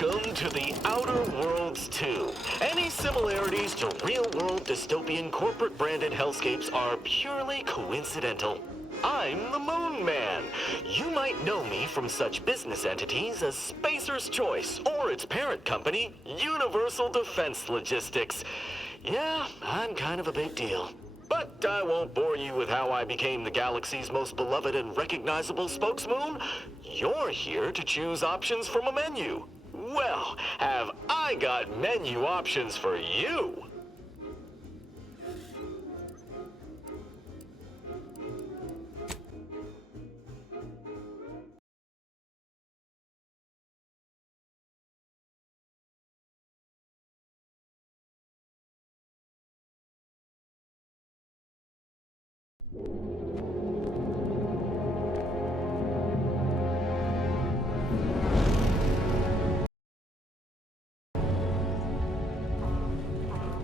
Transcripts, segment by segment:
Welcome to the Outer Worlds 2. Any similarities to real-world dystopian corporate-branded hellscapes are purely coincidental. I'm the Moon Man. You might know me from such business entities as Spacer's Choice or its parent company, Universal Defense Logistics. Yeah, I'm kind of a big deal. But I won't bore you with how I became the galaxy's most beloved and recognizable spokesmoon. You're here to choose options from a menu. Well, have I got menu options for you?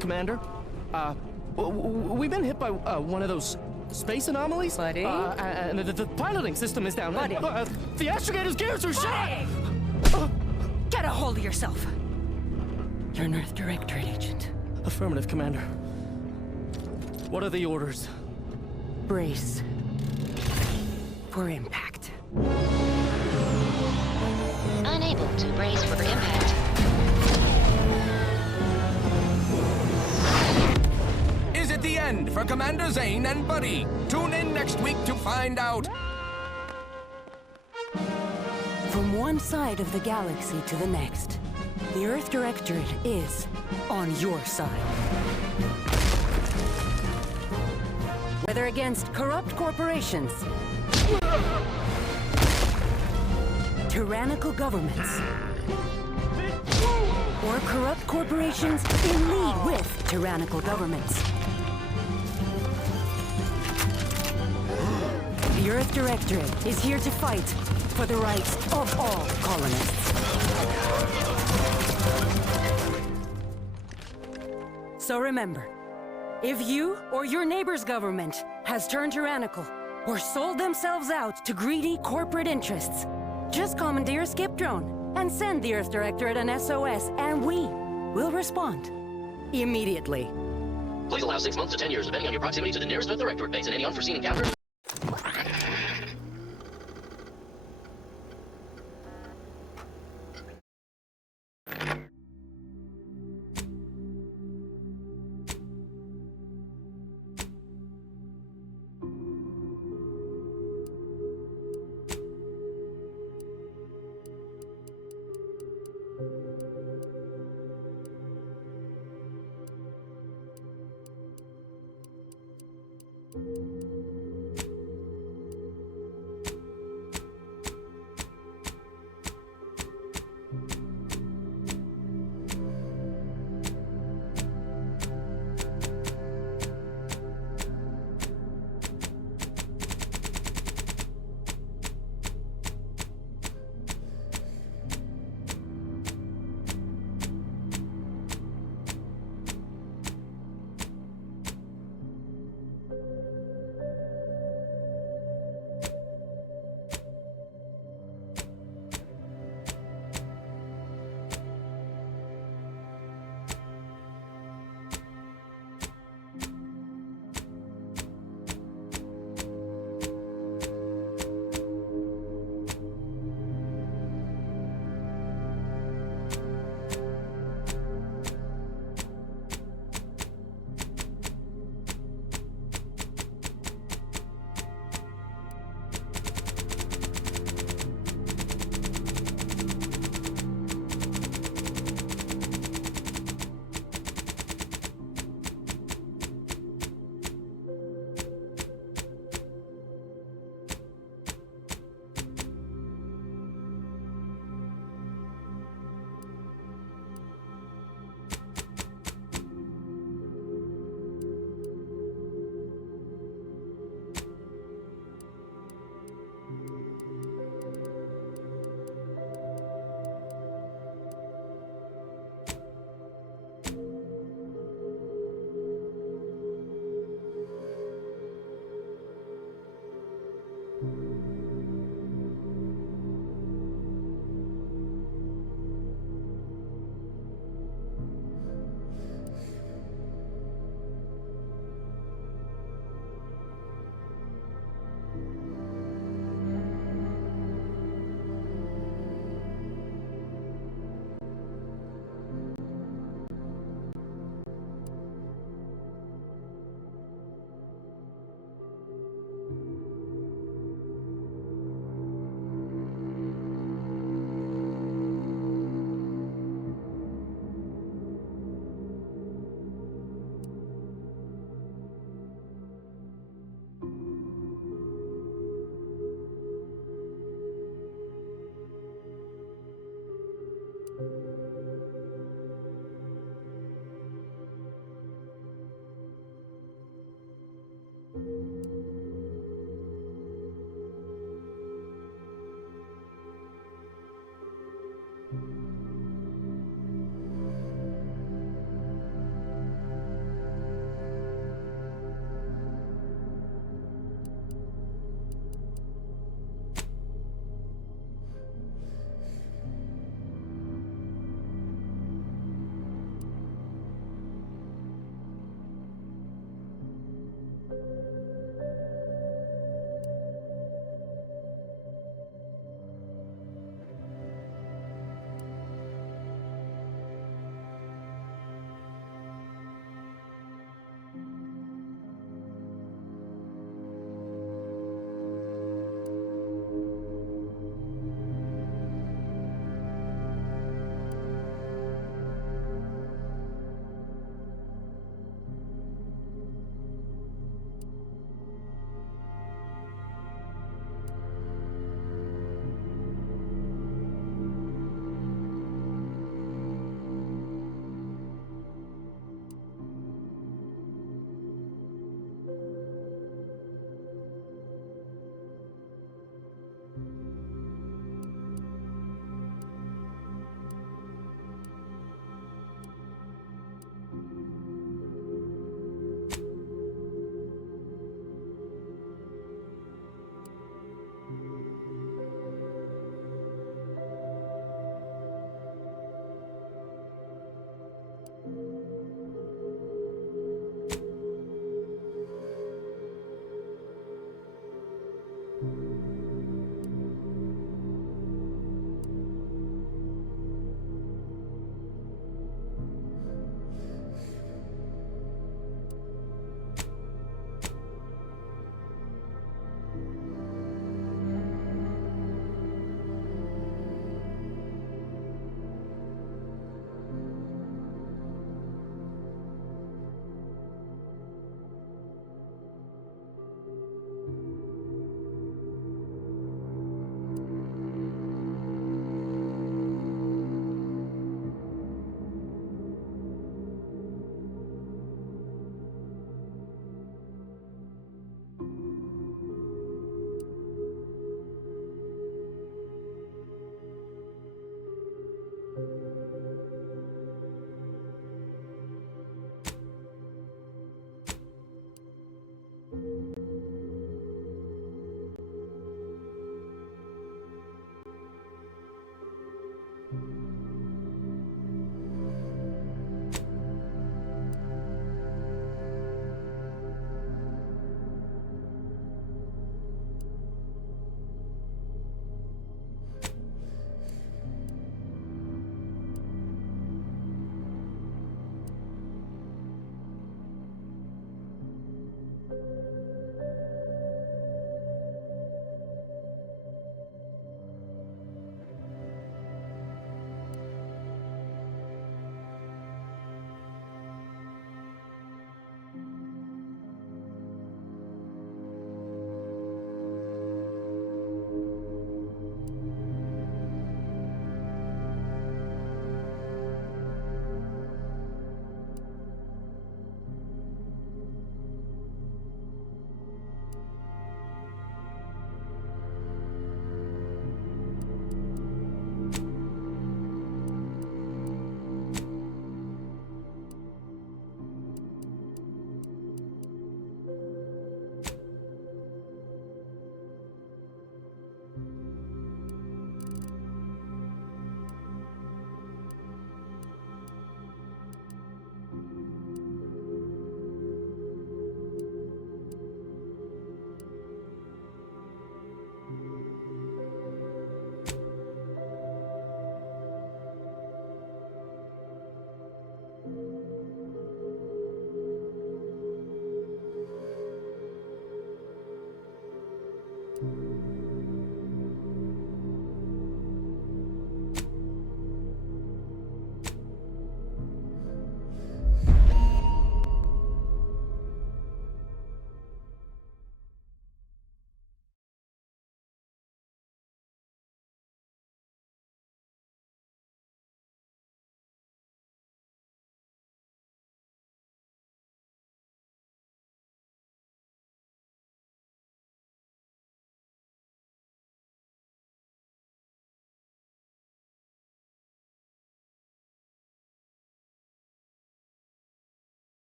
Commander, we've been hit by one of those space anomalies. Buddy? And the piloting system is down. Buddy? The astrogator's gears are shot! Get a hold of yourself! You're an Earth Directorate agent. Affirmative, Commander. What are the orders? Brace for impact. Unable to brace for impact. Is it the end for Commander Zane and Buddy? Tune in next week to find out. From one side of the galaxy to the next, the Earth Directorate is on your side. Whether against corrupt corporations, tyrannical governments, or corrupt corporations in league with tyrannical governments. The Earth Directorate is here to fight for the rights of all colonists. So remember, if you or your neighbor's government has turned tyrannical or sold themselves out to greedy corporate interests, just commandeer a skip drone and send the Earth Directorate an SOS, and we will respond immediately. Please allow 6 months to 10 years, depending on your proximity to the nearest Earth Directorate base and any unforeseen encounters.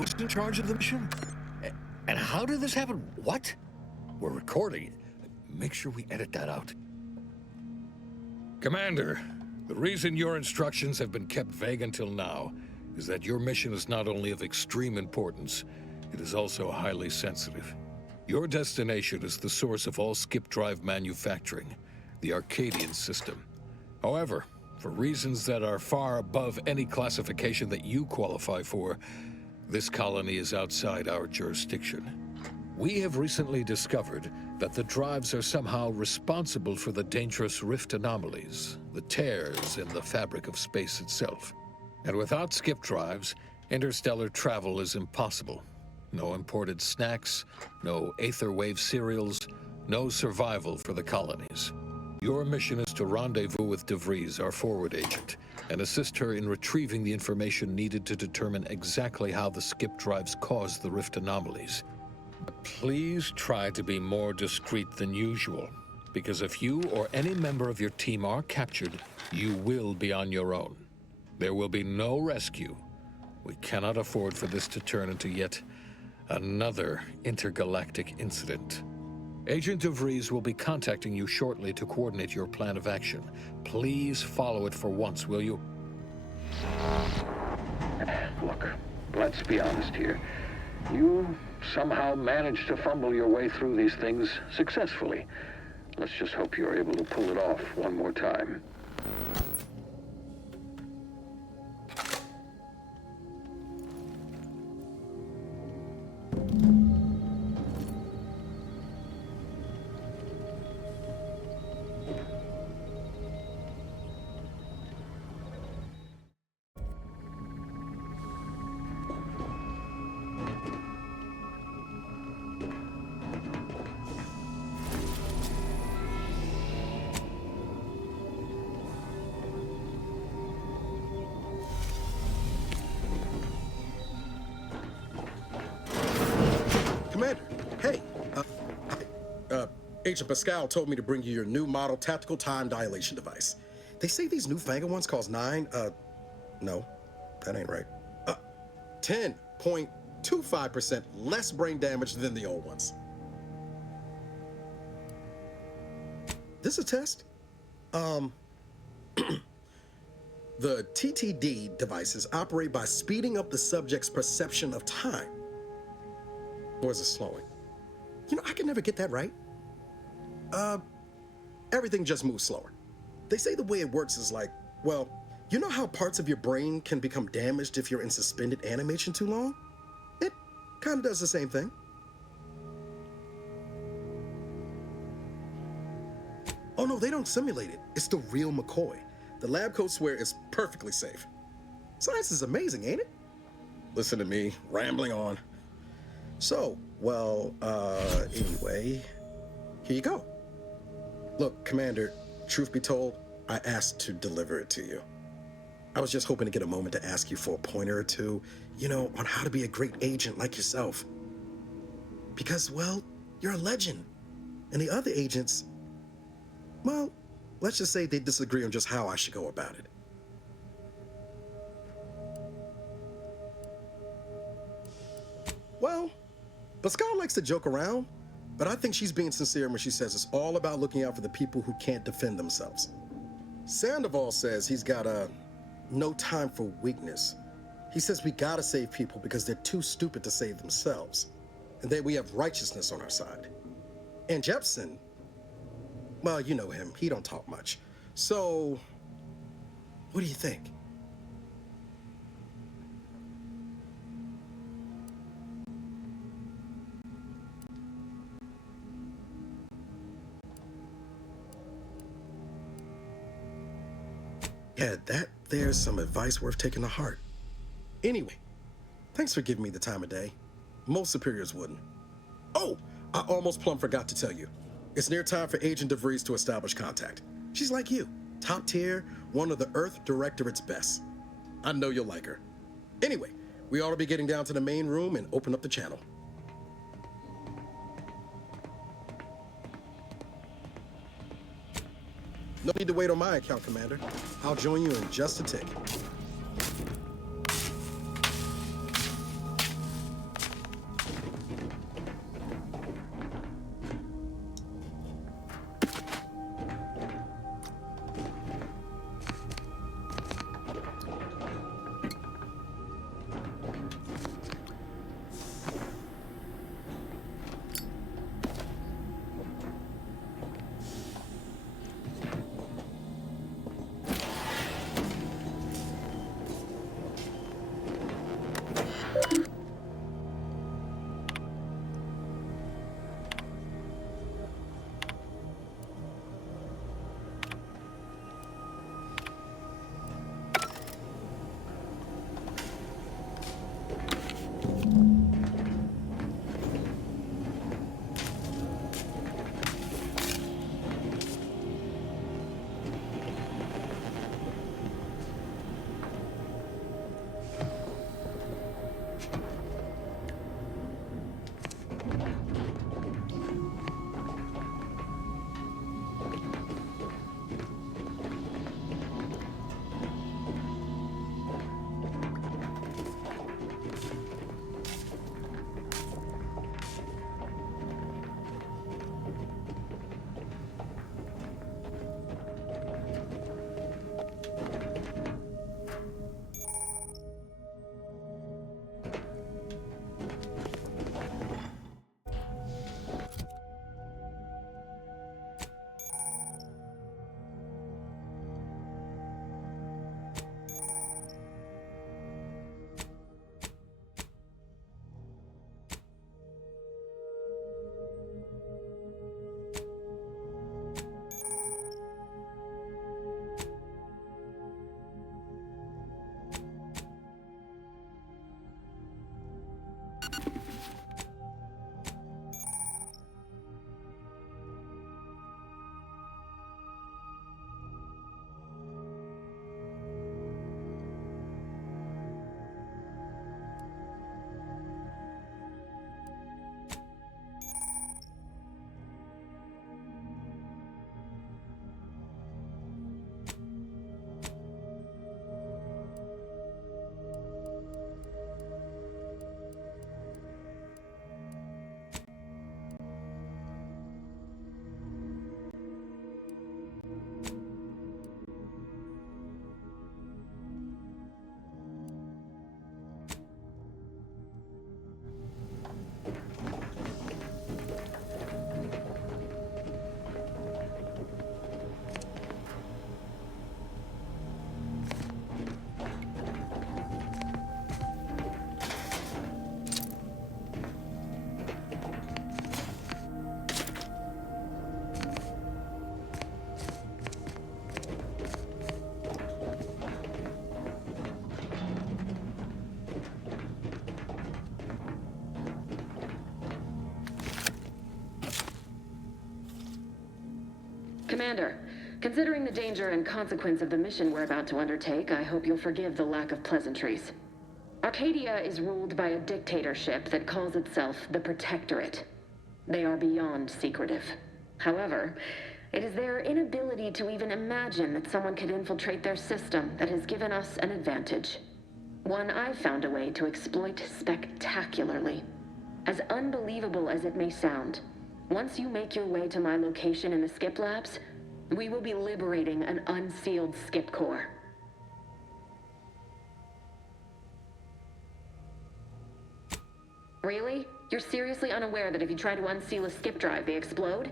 Who's in charge of the mission? And how did this happen? What? We're recording. Make sure we edit that out. Commander, the reason your instructions have been kept vague until now is that your mission is not only of extreme importance, it is also highly sensitive. Your destination is the source of all skip drive manufacturing, the Arcadian system. However, for reasons that are far above any classification that you qualify for, this colony is outside our jurisdiction. We have recently discovered that the drives are somehow responsible for the dangerous rift anomalies, the tears in the fabric of space itself. And without skip drives, interstellar travel is impossible. No imported snacks, no aether wave cereals, no survival for the colonies. Your mission is to rendezvous with De Vries, our forward agent, and assist her in retrieving the information needed to determine exactly how the skip drives caused the rift anomalies. Please try to be more discreet than usual, because if you or any member of your team are captured, you will be on your own. There will be no rescue. We cannot afford for this to turn into yet another intergalactic incident. Agent De Vries will be contacting you shortly to coordinate your plan of action. Please follow it for once, will you? Look, let's be honest here. You somehow managed to fumble your way through these things successfully. Let's just hope you're able to pull it off one more time. Commander, hey, Agent Pascal told me to bring you your new model tactical time dilation device. They say these newfangled ones cost no, that ain't right. 10.25% less brain damage than the old ones. This a test? The TTD devices operate by speeding up the subject's perception of time. Or is it slowing? You know, I can never get that right. Everything just moves slower. They say the way it works is like, well, you know how parts of your brain can become damaged if you're in suspended animation too long? It kind of does the same thing. Oh no, they don't simulate it. It's the real McCoy. The lab coats swear it's perfectly safe. Science is amazing, ain't it? Listen to me, rambling on. So, well, anyway, here you go. Look, Commander, truth be told, I asked to deliver it to you. I was just hoping to get a moment to ask you for a pointer or two, you know, on how to be a great agent like yourself. Because, well, you're a legend. And the other agents, well, let's just say they disagree on just how I should go about it. Well, Pascal likes to joke around, but I think she's being sincere when she says it's all about looking out for the people who can't defend themselves. Sandoval says he's got no time for weakness. He says we gotta save people because they're too stupid to save themselves, and that we have righteousness on our side. And Jepson, well, you know him, he don't talk much. So, what do you think? Yeah, there's some advice worth taking to heart. Anyway, thanks for giving me the time of day. Most superiors wouldn't. Oh, I almost plumb forgot to tell you. It's near time for Agent DeVries to establish contact. She's like you, top tier, one of the Earth Directorate's best. I know you'll like her. Anyway, we ought to be getting down to the main room and open up the channel. No need to wait on my account, Commander. I'll join you in just a tick. Commander, considering the danger and consequence of the mission we're about to undertake, I hope you'll forgive the lack of pleasantries. Arcadia is ruled by a dictatorship that calls itself the Protectorate. They are beyond secretive. However, it is their inability to even imagine that someone could infiltrate their system that has given us an advantage. One I've found a way to exploit spectacularly. As unbelievable as it may sound, once you make your way to my location in the Skip Labs, we will be liberating an unsealed Skip core. Really? You're seriously unaware that if you try to unseal a skip drive, they explode?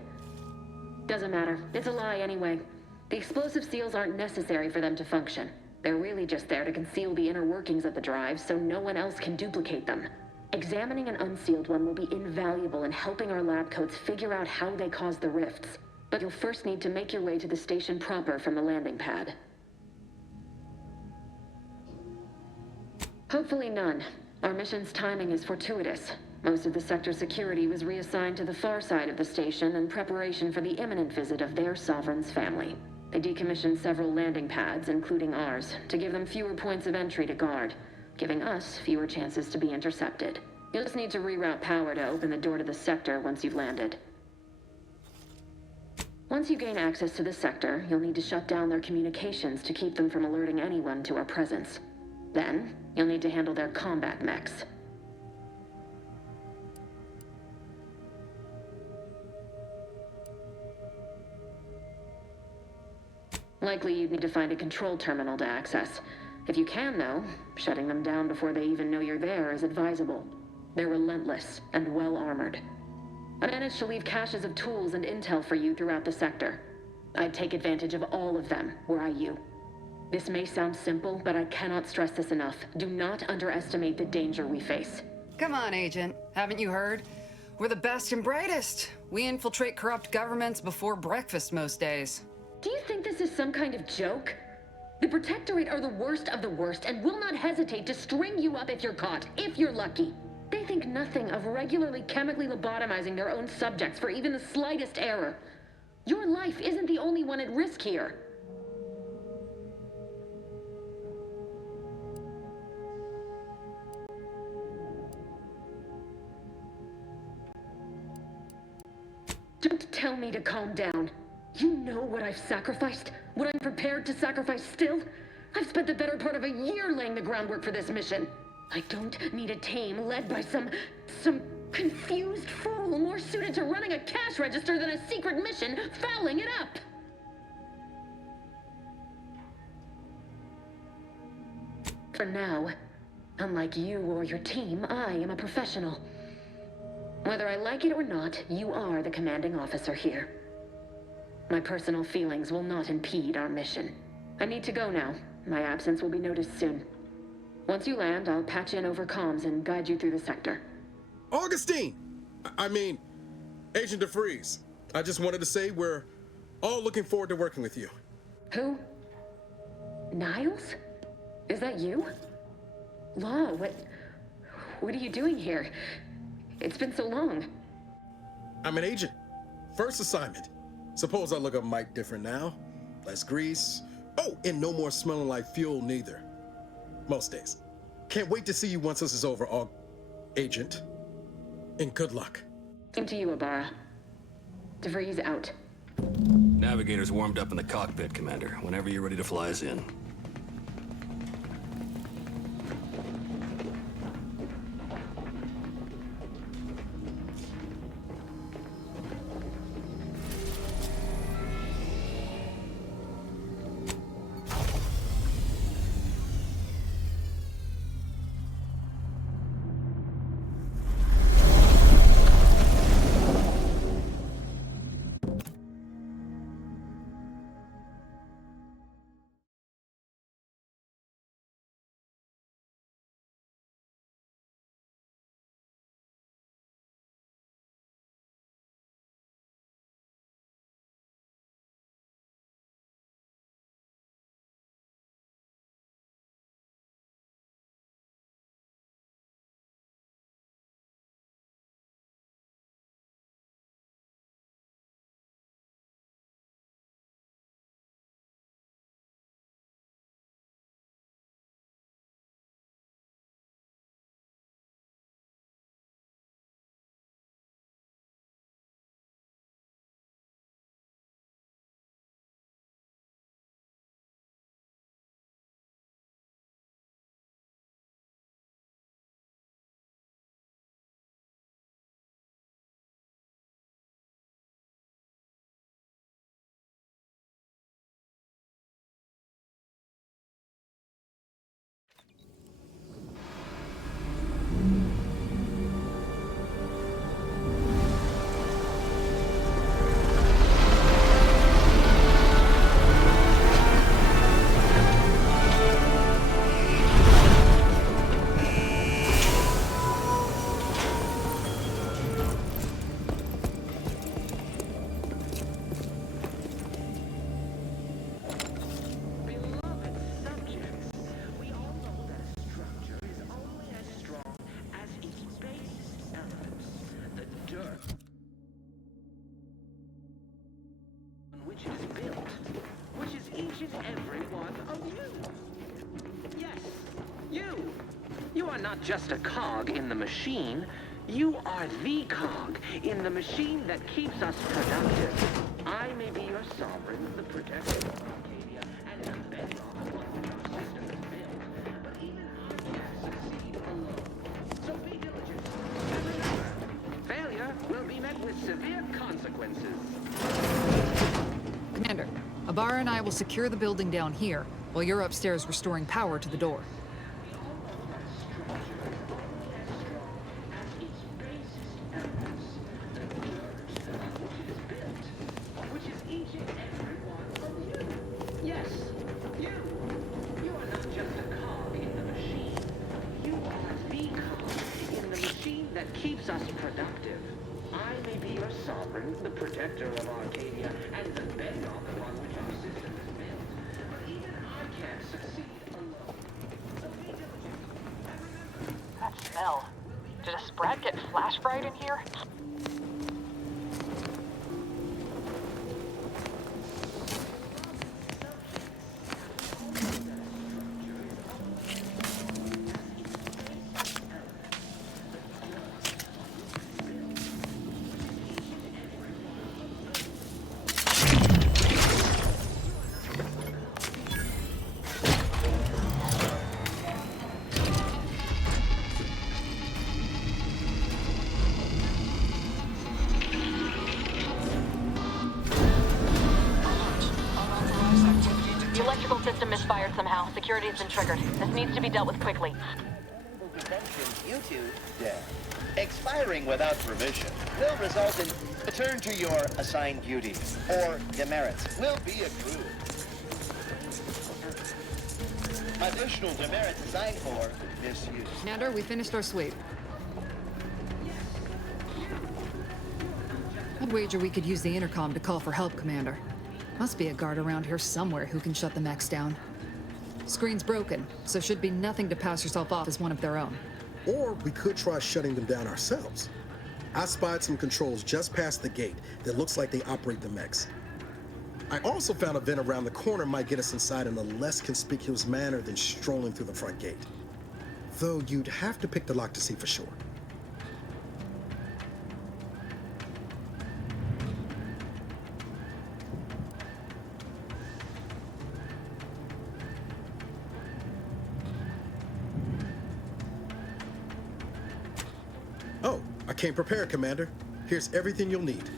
Doesn't matter. It's a lie anyway. The explosive seals aren't necessary for them to function. They're really just there to conceal the inner workings of the drive so no one else can duplicate them. Examining an unsealed one will be invaluable in helping our lab coats figure out how they cause the rifts. But you'll first need to make your way to the station proper from the landing pad. Hopefully none. Our mission's timing is fortuitous. Most of the sector's security was reassigned to the far side of the station in preparation for the imminent visit of their sovereign's family. They decommissioned several landing pads, including ours, to give them fewer points of entry to guard, giving us fewer chances to be intercepted. You'll just need to reroute power to open the door to the sector once you've landed. Once you gain access to the sector, you'll need to shut down their communications to keep them from alerting anyone to our presence. Then, you'll need to handle their combat mechs. Likely you'd need to find a control terminal to access. If you can, though, shutting them down before they even know you're there is advisable. They're relentless and well-armored. I managed to leave caches of tools and intel for you throughout the sector. I'd take advantage of all of them, were I you. This may sound simple, but I cannot stress this enough. Do not underestimate the danger we face. Come on, Agent. Haven't you heard? We're the best and brightest. We infiltrate corrupt governments before breakfast most days. Do you think this is some kind of joke? The Protectorate are the worst of the worst and will not hesitate to string you up if you're caught, if you're lucky. They think nothing of regularly chemically lobotomizing their own subjects for even the slightest error. Your life isn't the only one at risk here. Don't tell me to calm down. You know what I've sacrificed? What I'm prepared to sacrifice still? I've spent the better part of a year laying the groundwork for this mission. I don't need a team led by some confused fool more suited to running a cash register than a secret mission fouling it up. For now, unlike you or your team, I am a professional. Whether I like it or not, you are the commanding officer here. My personal feelings will not impede our mission. I need to go now. My absence will be noticed soon. Once you land, I'll patch in over comms and guide you through the sector. Augustine! I mean, Agent DeFreeze. I just wanted to say we're all looking forward to working with you. Who? Niles? Is that you? Law, what are you doing here? It's been so long. I'm an agent. First assignment. Suppose I look a mite different now. Less grease. Oh, and no more smelling like fuel neither. Most days. Can't wait to see you once this is over, Agent. And good luck. Same to you, Ibarra. DeVries out. Navigator's warmed up in the cockpit, Commander. Whenever you're ready to fly us in. are not just a cog in the machine. You are the cog in the machine that keeps us productive. I may be your sovereign, the protector of Arcadia, and the bedrock upon which our system is built. But even I can't succeed alone. So be diligent. And remember, failure will be met with severe consequences. Commander, Abara and I will secure the building down here, while you're upstairs restoring power to the door. Keeps us productive. I may be your sovereign, the protector of Arcadia, and the bedrock upon which our system is built. But even I can't succeed alone. So be diligent. And remember... That smell. Did a sprat get flash fried in here? Somehow, security has been triggered. This needs to be dealt with quickly. You two, dead. Expiring without permission will result in return to your assigned duties, or demerits will be accrued. Additional demerits assigned for misuse. Commander, we finished our sweep. I'd wager we could use the intercom to call for help, Commander. Must be a guard around here somewhere who can shut the mechs down. Screen's broken, so should be nothing to pass yourself off as one of their own. Or we could try shutting them down ourselves. I spied some controls just past the gate that looks like they operate the mechs. I also found a vent around the corner might get us inside in a less conspicuous manner than strolling through the front gate. Though you'd have to pick the lock to see for sure. Oh, I came prepared, Commander. Here's everything you'll need.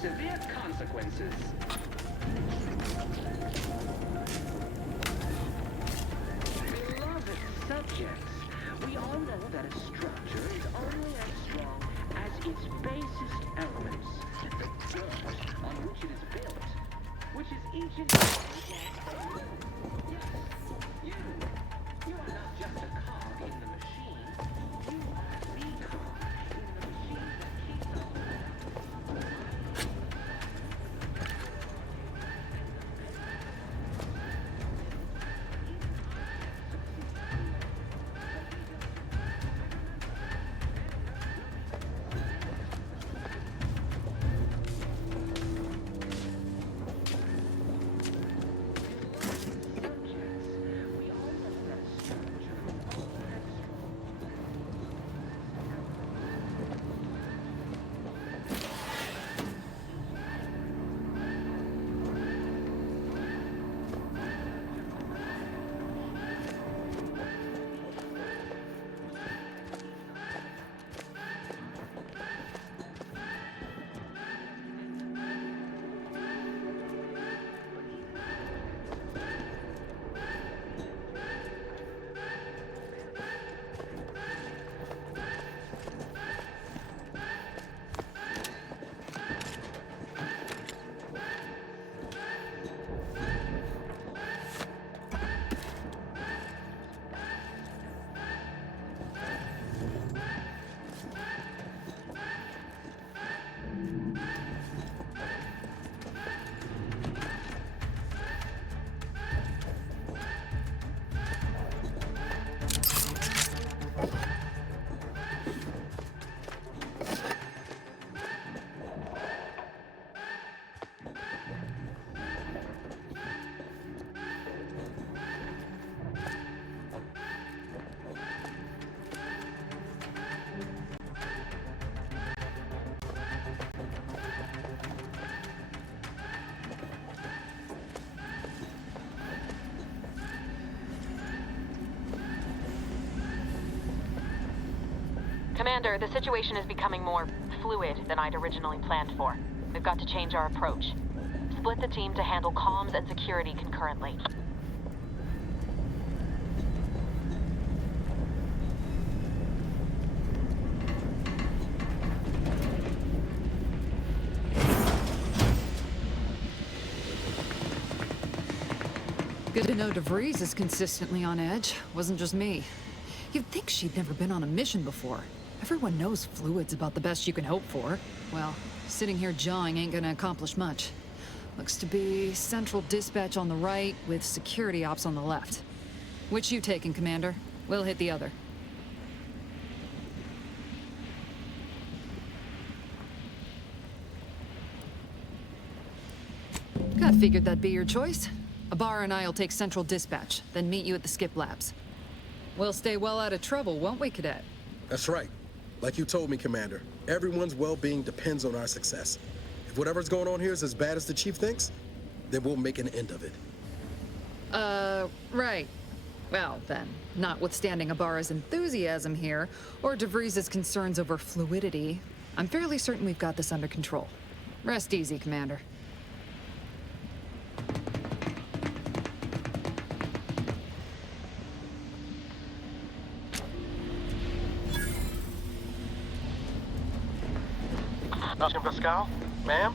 Severe consequences. Beloved subjects, we all know that a structure is only as strong as its basest elements, the dirt on which it is built, which is each and every one. Yes, you are not just a cog in the machine, you are the cog in the machine that keeps us productive. Commander, the situation is becoming more fluid than I'd originally planned for. We've got to change our approach. Split the team to handle comms and security concurrently. Good to know DeVries is consistently on edge. Wasn't just me. You'd think she'd never been on a mission before. Everyone knows fluid's about the best you can hope for. Well, sitting here jawing ain't gonna accomplish much. Looks to be central dispatch on the right with security ops on the left. Which you taking, Commander? We'll hit the other. I figured that'd be your choice. Abar and I'll take central dispatch, then meet you at the skip labs. We'll stay well out of trouble, won't we, Cadet? That's right. Like you told me, Commander, everyone's well-being depends on our success. If whatever's going on here is as bad as the Chief thinks, then we'll make an end of it. Right. Well, then, notwithstanding Abar's enthusiasm here, or DeVries' concerns over fluidity, I'm fairly certain we've got this under control. Rest easy, Commander. Agent Pascal, ma'am,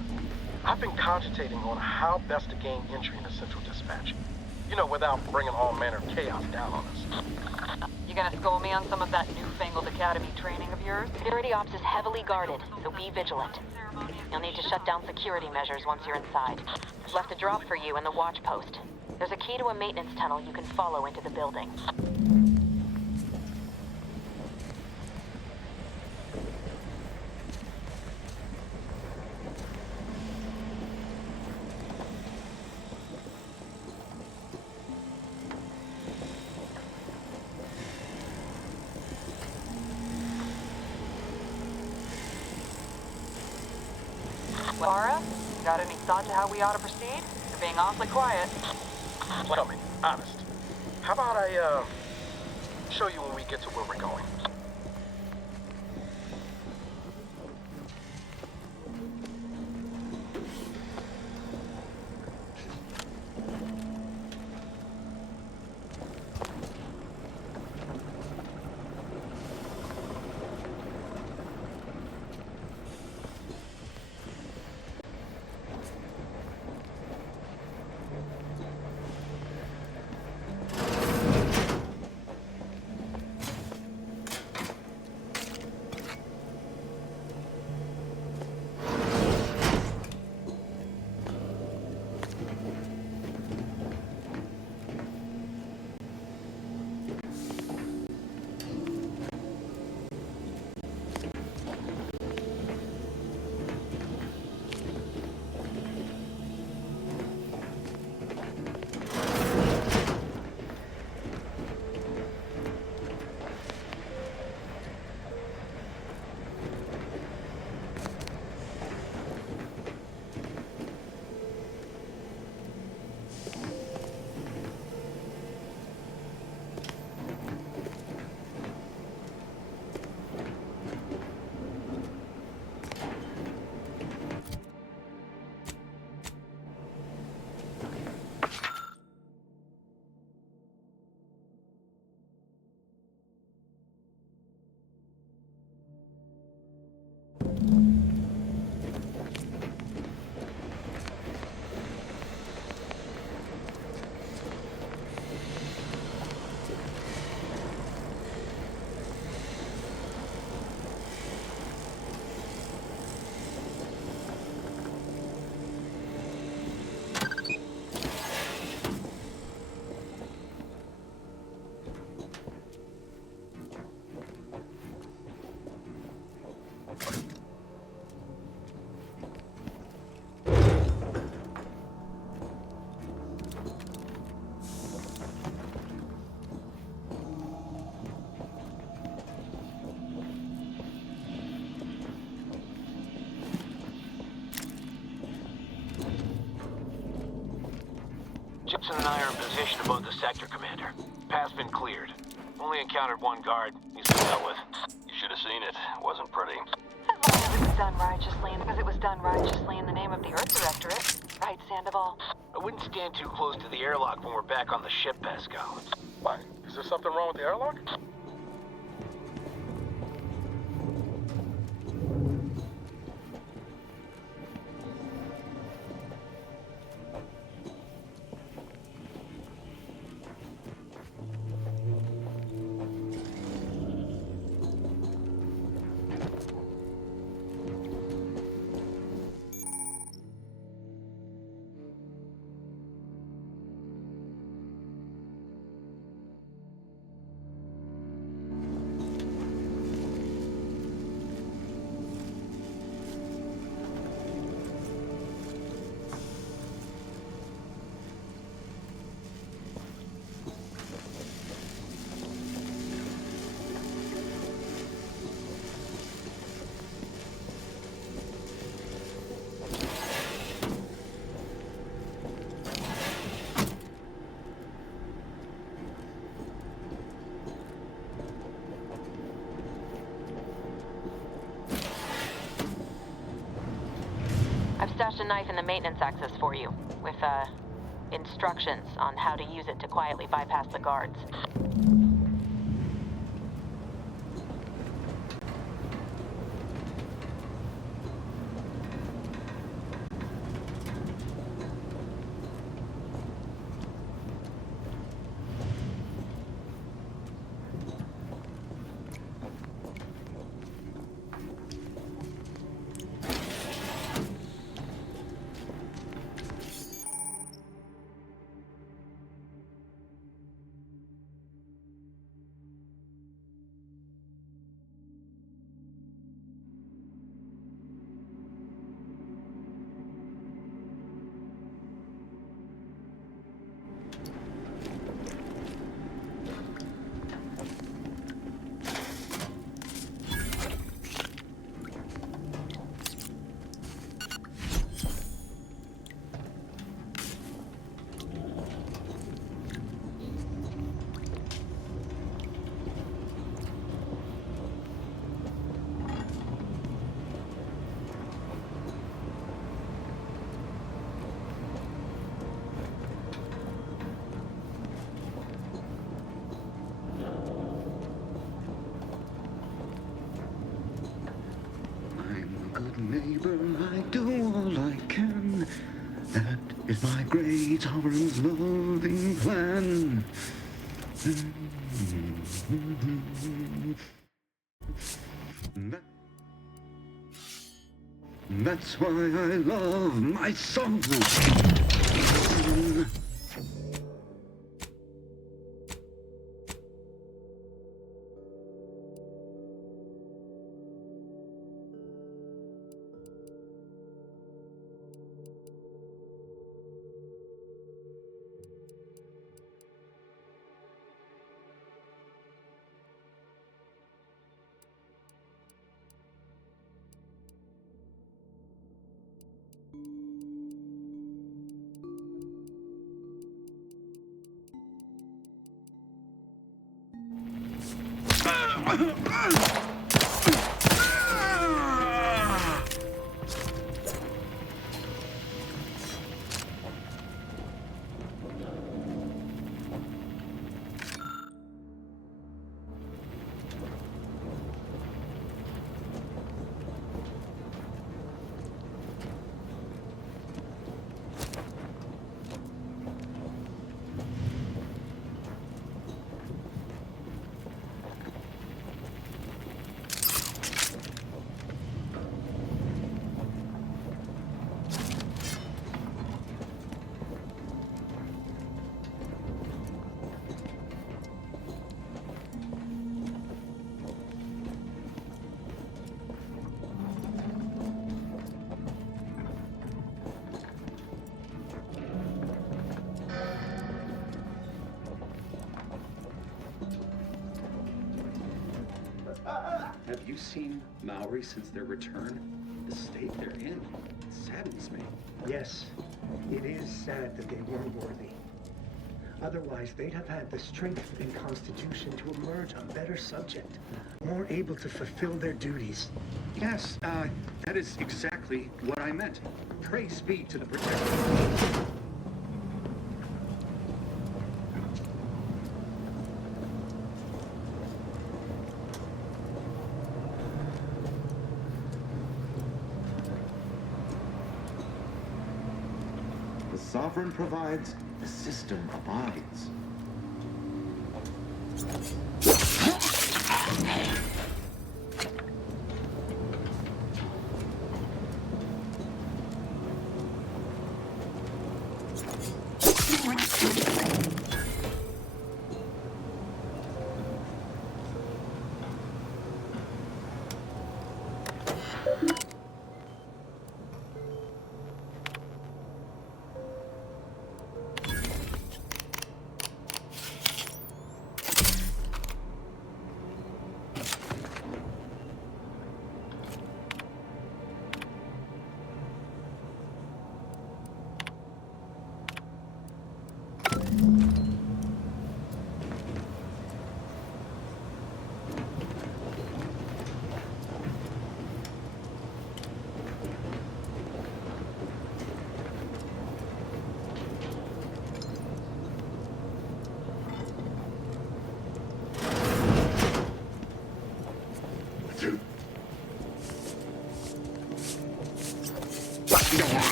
I've been cogitating on how best to gain entry into Central Dispatch. You know, without bringing all manner of chaos down on us. You gonna school me on some of that newfangled academy training of yours? Security ops is heavily guarded, so be vigilant. You'll need to shut down security measures once you're inside. I've left a drop for you in the watch post. There's a key to a maintenance tunnel you can follow into the building. Laura, got any thought to how we ought to proceed? You're being awfully quiet. Well, I mean, honest. How about I, show you when we get to where we're going? Gibson and I are in position above the sector, Commander. Path's been cleared. Only encountered one guard. He's been dealt with. You should have seen it. Wasn't pretty. As long as it was done righteously, and because it was done righteously in the name of the Earth Directorate. Right, Sandoval? I wouldn't stand too close to the airlock when we're back on the ship, Pascal. Why? Is there something wrong with the airlock? I've stashed a knife in the maintenance access for you, with, instructions on how to use it to quietly bypass the guards. Neighbor, I do all I can. That is my great Orange loving plan. That's why I love my song. Have you seen Maori since their return? The state they're in saddens me. Yes, it is sad that they weren't worthy. Otherwise, they'd have had the strength and constitution to emerge a better subject, more able to fulfill their duties. Yes, that is exactly what I meant. Praise be to the Protector. The Sovereign provides, the system abides.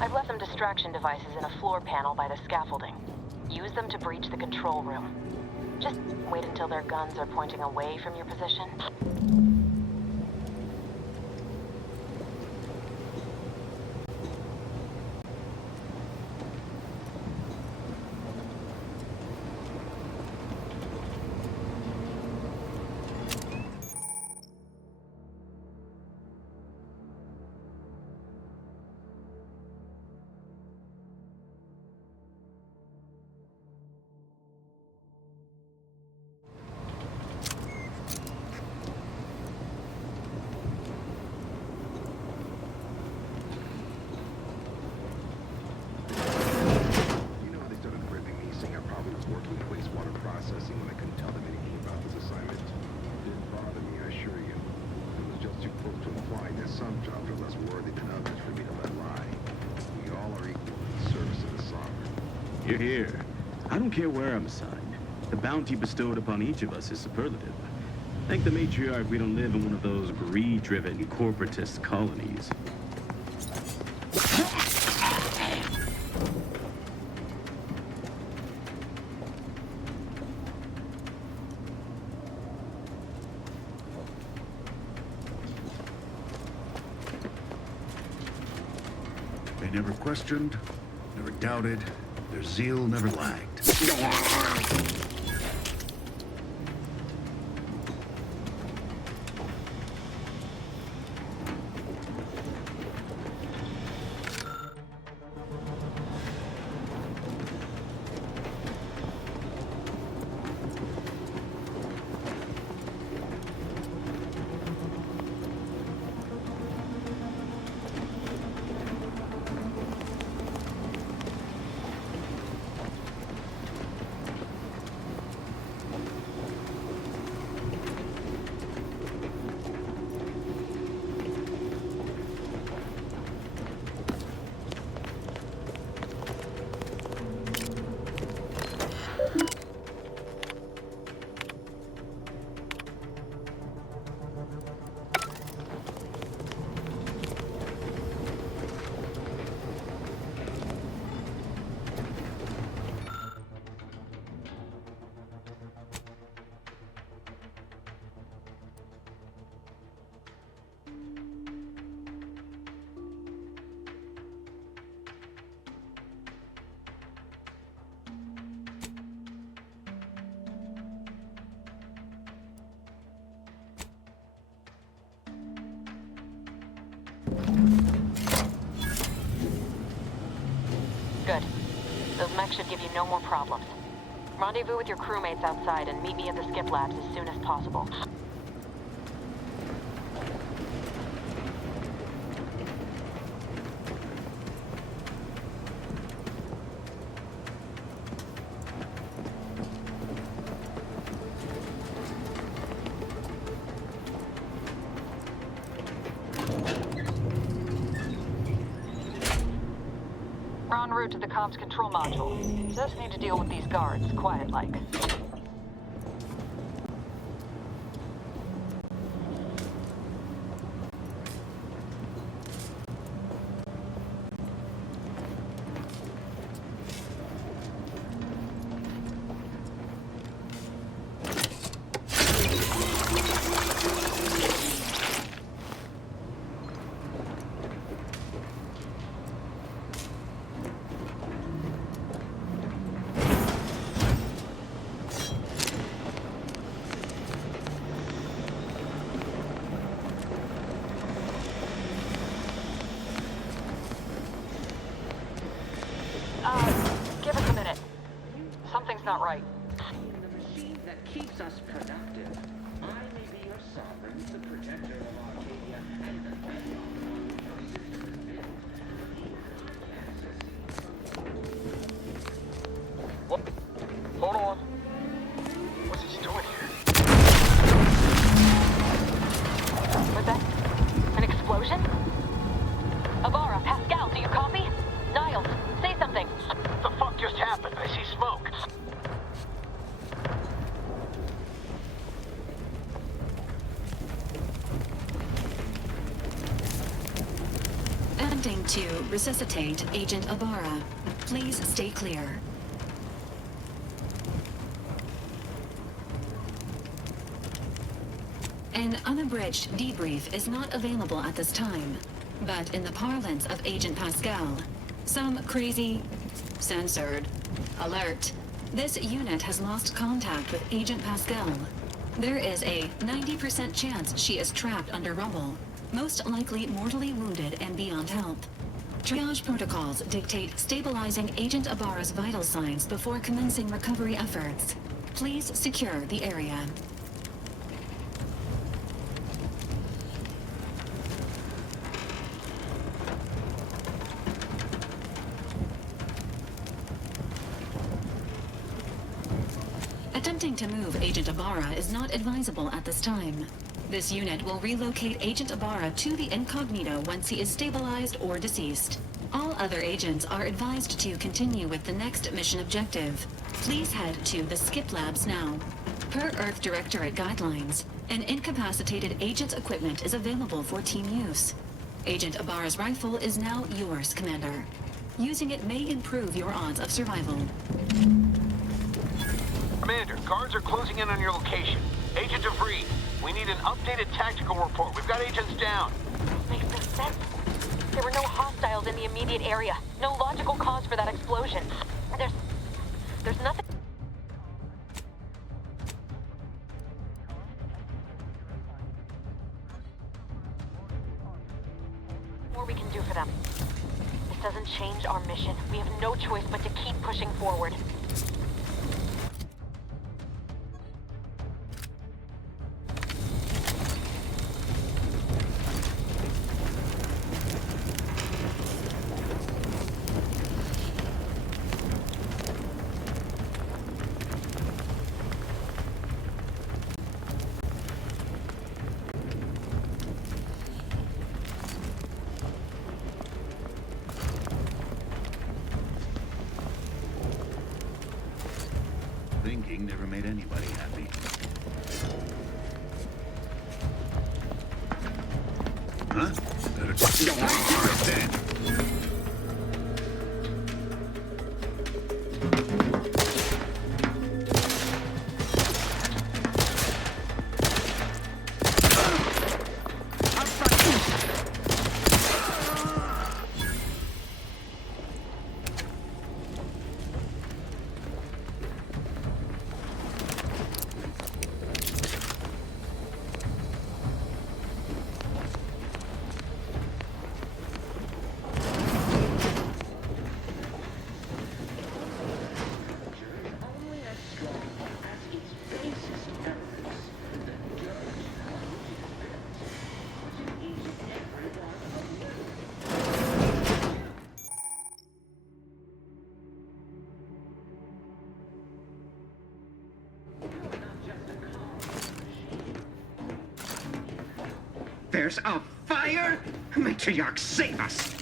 I've left some distraction devices in a floor panel by the scaffolding. Use them to breach the control room. Just wait until their guns are pointing away from your position. You're here. I don't care where I'm assigned. The bounty bestowed upon each of us is superlative. Thank the matriarch we don't live in one of those greed-driven corporatist colonies. They never questioned, never doubted. Their zeal never lagged. should give you no more problems. Rendezvous with your crewmates outside and meet me at the skip labs as soon as possible. We're en route to the comms control module. Just need to deal with these guards, quiet-like. Give us a minute. Something's not right. The machine that keeps us productive. I may be your sovereign, the protector of Arcadia, and the bedrock on which our system is built. What? Hold on. What's he doing here? What's that? An explosion? Avara, Pascal, do you copy? Niles, say something. What the fuck just happened? I see smoke. Attempting to resuscitate Agent Avara. Please stay clear. An unabridged debrief is not available at this time, but in the parlance of Agent Pascal, some crazy, censored, alert. This unit has lost contact with Agent Pascal. There is a 90% chance she is trapped under rubble, most likely mortally wounded and beyond help. Triage protocols dictate stabilizing Agent Avara's vital signs before commencing recovery efforts. Please secure the area. Attempting to move Agent Avara is not advisable at this time. This unit will relocate Agent Avara to the incognito once he is stabilized or deceased. All other agents are advised to continue with the next mission objective. Please head to the skip labs now. Per Earth Directorate guidelines, an incapacitated agent's equipment is available for team use. Agent Avara's rifle is now yours, Commander. Using it may improve your odds of survival. Commander, guards are closing in on your location. Agent DeVries, we need an updated tactical report. We've got agents down. Makes no sense. There were no hostiles in the immediate area. No logical cause for that explosion. There's nothing. More we can do for them. This doesn't change our mission. We have no choice but to keep pushing forward. Thinking never made anybody happy. Huh? Better just go on then. There's a fire? Matriarch, save us!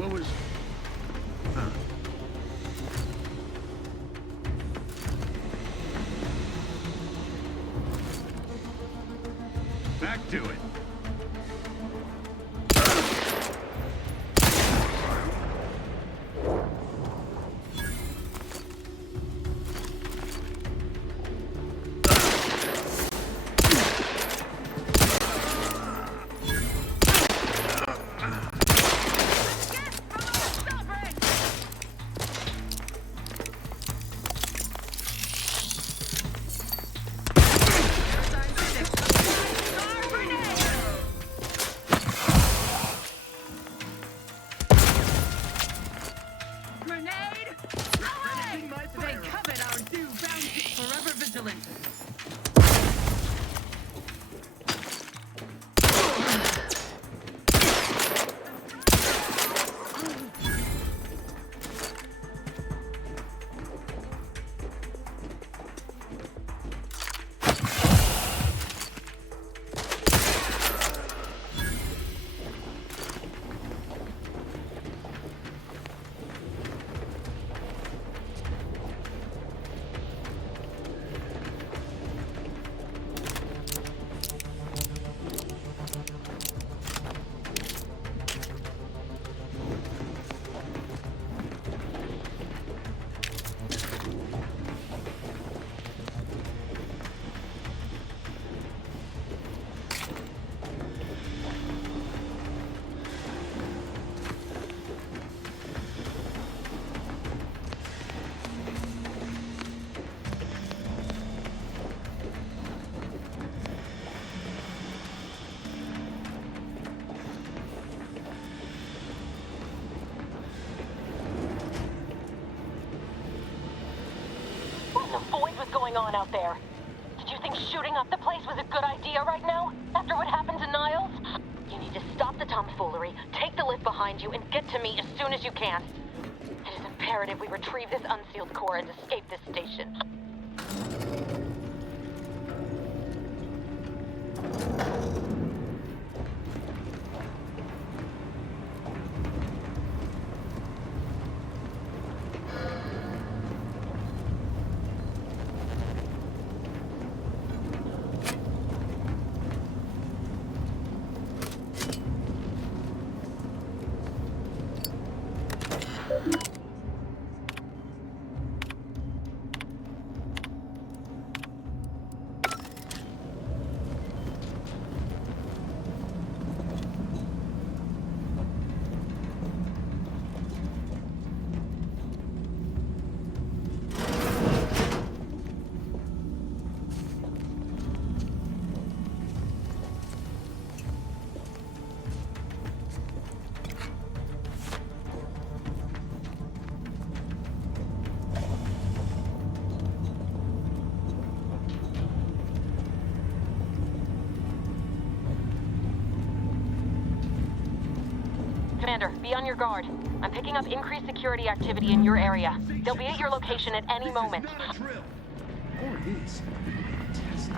What was... Back to it. On out there. Did you think shooting up the place was a good idea right now? After what happened to Niles? You need to stop the tomfoolery, take the lift behind you, and get to me as soon as you can. It is imperative we retrieve this unsealed core and escape this station. Commander, be on your guard. I'm picking up increased security activity in your area. They'll be at your location at any moment. Or it is. Fantastic.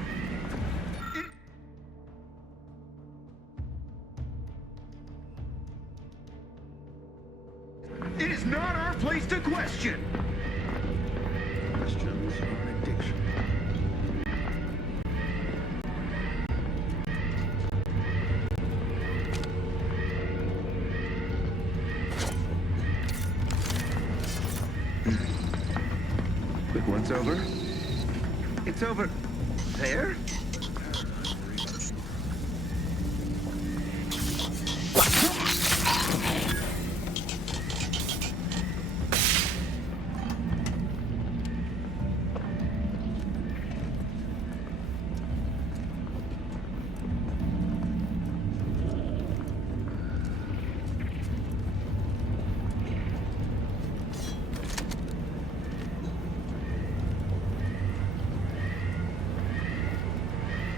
It is not our place to question. Questions are an addiction. Quick, what's over? It's over there?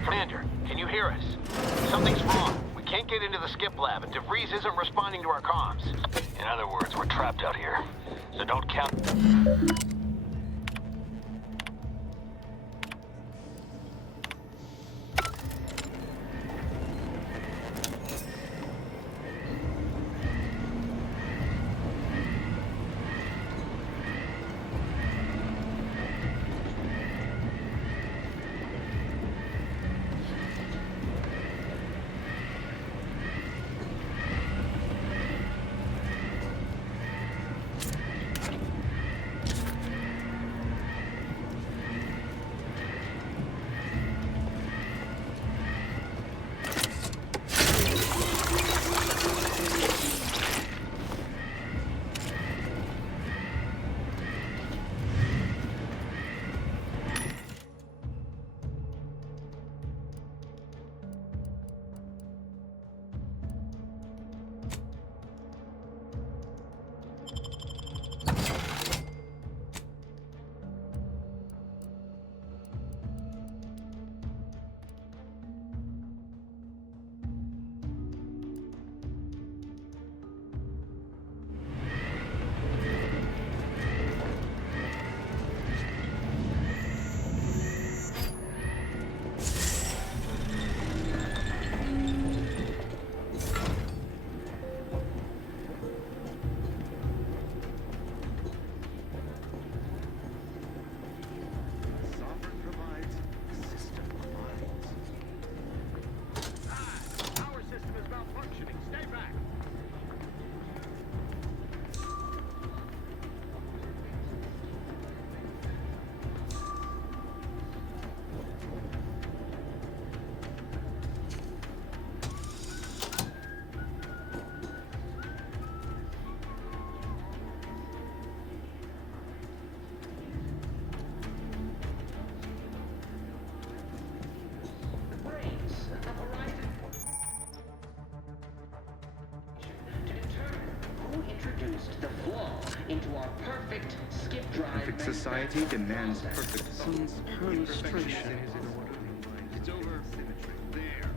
Commander, can you hear us? Something's wrong. We can't get into the skip lab, and DeVries isn't responding to our comms. In other words, we're trapped out here. So don't count... into our perfect skip drive. Perfect society demands perfect illustration. It's over there.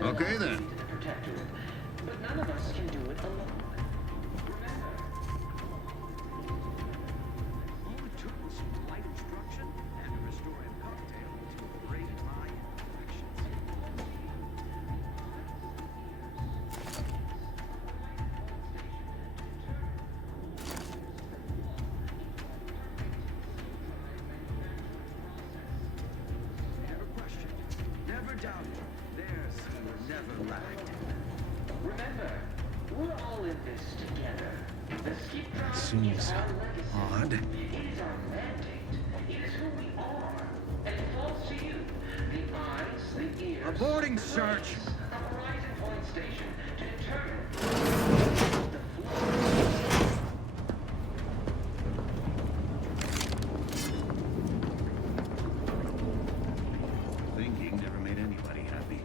Okay then. But none of us can do it alone. All it took was some light instruction and a restorative cocktail to raise my infections. Never questioned, never doubted. There's never lagged. Remember, we're all in this together. The skip drive Seems is our legacy. odd. It is our mandate. It is who we are. And it falls to you. The eyes, the ears. A boarding the search. brains, a horizon point station to determine the flow. Thinking never made anybody happy.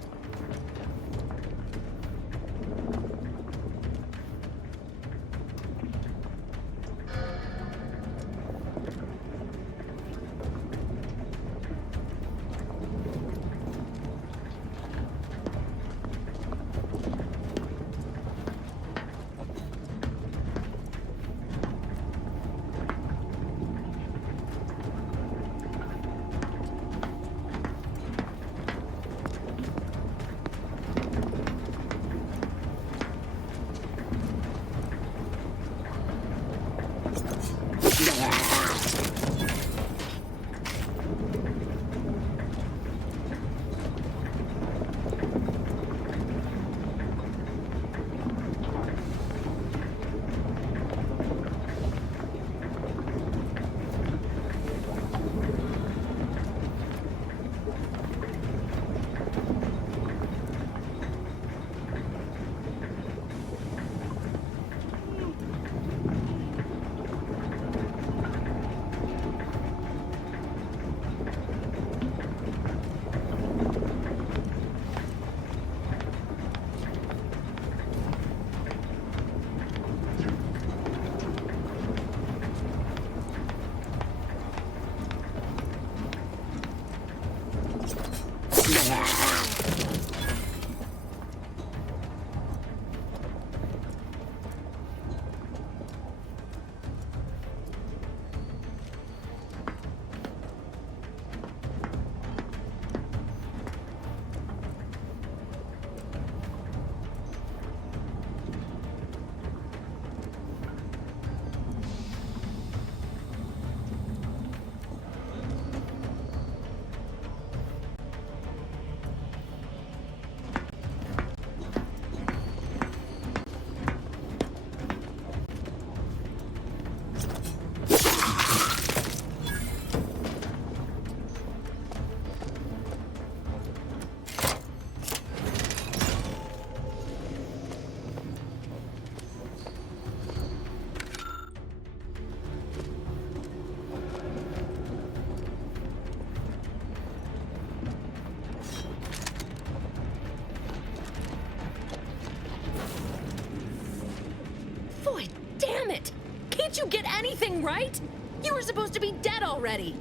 Can't you get anything right? You were supposed to be dead already.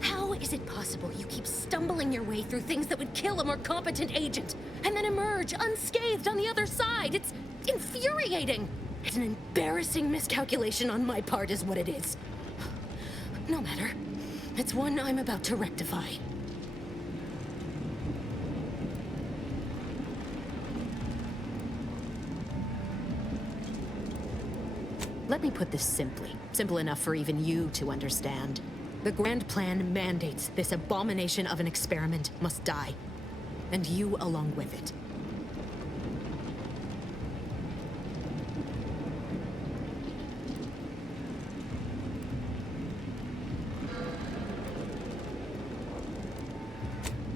How is it possible you keep stumbling your way through things that would kill a more competent agent, and then emerge unscathed on the other side? It's infuriating. It's an embarrassing miscalculation on my part is what it is. No matter. It's one I'm about to rectify. Let me put this simply. Simple enough for even you to understand. The grand plan mandates this abomination of an experiment must die. And you along with it.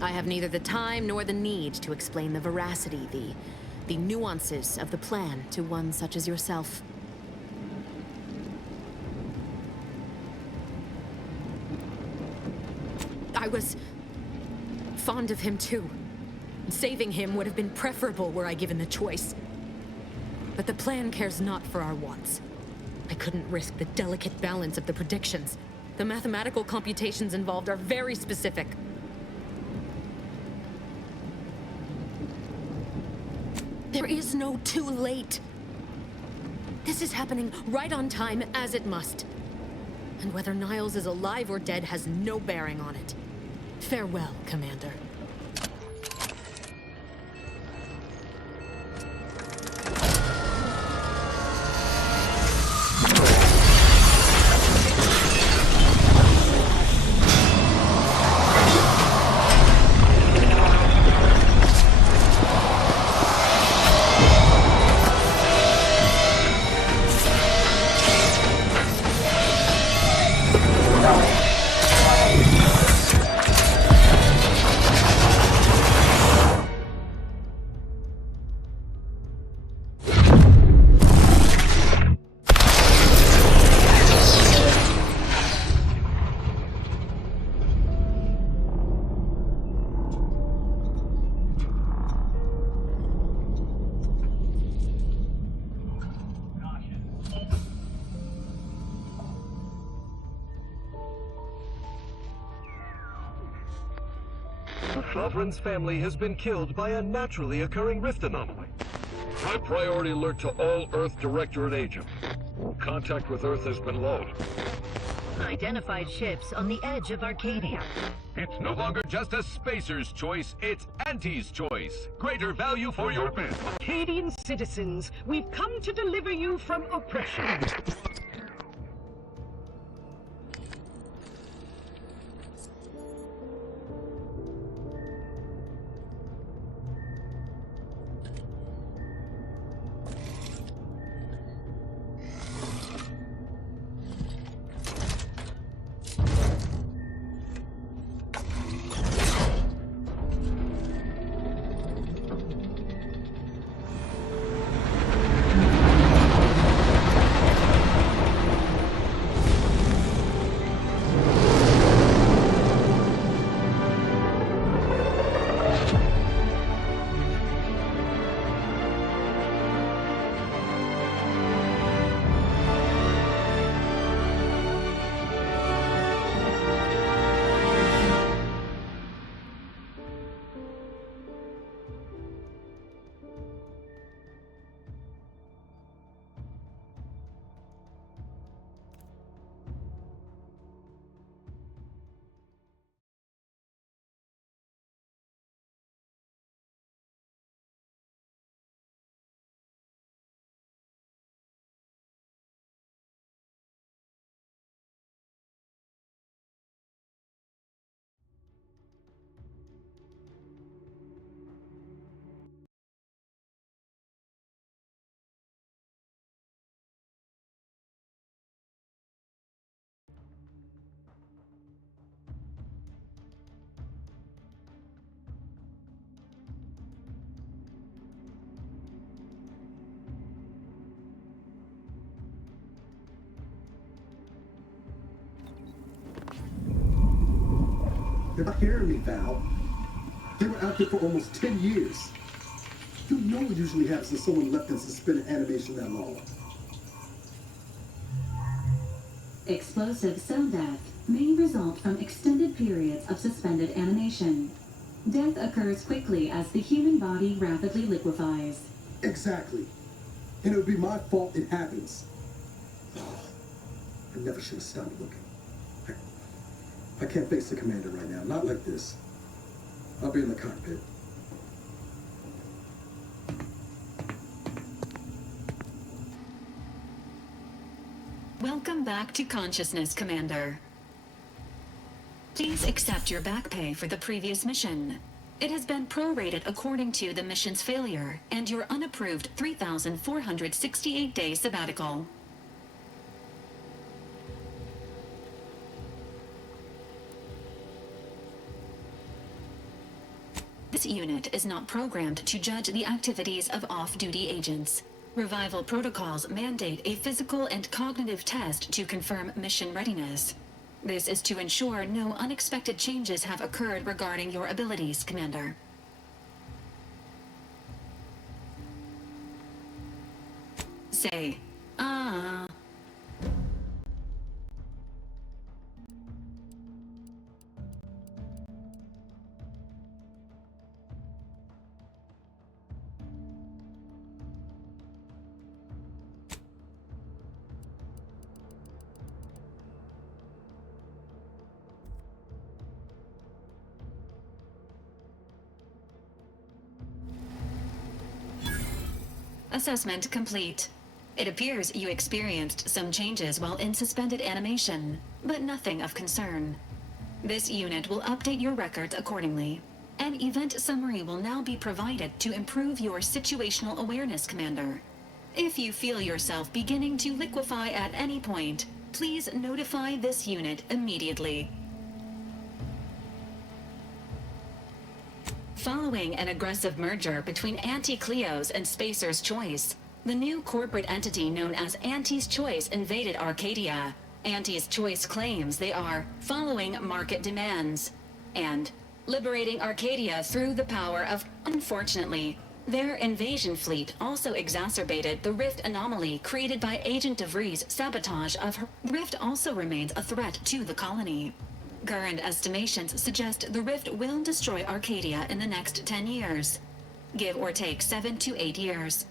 I have neither the time nor the need to explain the veracity, the nuances of the plan to one such as yourself. I was fond of him too. Saving him would have been preferable were I given the choice. But the plan cares not for our wants. I couldn't risk the delicate balance of the predictions. The mathematical computations involved are very specific. There is no too late. This is happening right on time, as it must. And whether Niles is alive or dead has no bearing on it. Farewell, Commander. Sovereign's family has been killed by a naturally occurring rift anomaly. High priority alert to all Earth Directorate agents. Contact with Earth has been low. Identified ships on the edge of Arcadia. It's no longer just a spacer's choice, it's Auntie's choice. Greater value for your men. Arcadian citizens, we've come to deliver you from oppression. You're not hearing me, Val. They were out there for almost 10 years. You know what usually happens when someone left in suspended animation that long. Explosive cell death may result from extended periods of suspended animation. Death occurs quickly as the human body rapidly liquefies. Exactly. And it would be my fault it happens. I never should have stopped looking. I can't face the commander right now. Not like this. I'll be in the cockpit. Welcome back to consciousness, Commander. Please accept your back pay for the previous mission. It has been prorated according to the mission's failure and your unapproved 3,468-day sabbatical. this unit is not programmed to judge the activities of off-duty agents. Revival protocols mandate a physical and cognitive test to confirm mission readiness. This is to ensure no unexpected changes have occurred regarding your abilities, Commander. Say, Assessment complete. It appears you experienced some changes while in suspended animation, but nothing of concern. This unit will update your records accordingly. An event summary will now be provided to improve your situational awareness, Commander. If you feel yourself beginning to liquefy at any point, please notify this unit immediately. Following an aggressive merger between Anti-Cleo's and Spacer's Choice, the new corporate entity known as Anti's Choice invaded Arcadia. Anti's Choice claims they are following market demands and liberating Arcadia through the power of... Unfortunately, their invasion fleet also exacerbated the rift anomaly created by Agent DeVries' sabotage of her. Rift also remains a threat to the colony. Current estimations suggest the rift will destroy Arcadia in the next 10 years. Give or take 7 to 8 years.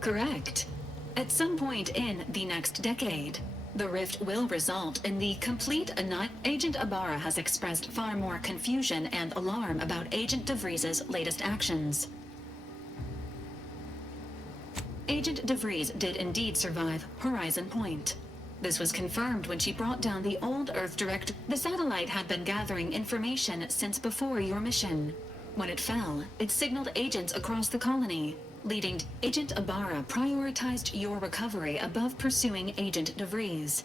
Correct. At some point in the next decade, the rift will result in the complete Agent Ibarra has expressed far more confusion and alarm about Agent DeVries' latest actions. Agent DeVries did indeed survive Horizon Point. This was confirmed when she brought down the old Earth Direct. The satellite had been gathering information since before your mission. When it fell, it signaled agents across the colony, leading Agent Ibarra prioritized your recovery above pursuing Agent DeVries.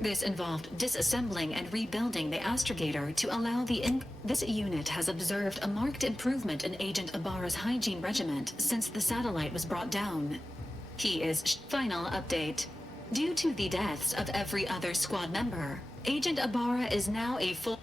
This involved disassembling and rebuilding the astrogator to allow This unit has observed a marked improvement in Agent Ibarra's hygiene regiment since the satellite was brought down. He is final update. Due to the deaths of every other squad member, Agent Ibarra is now a full...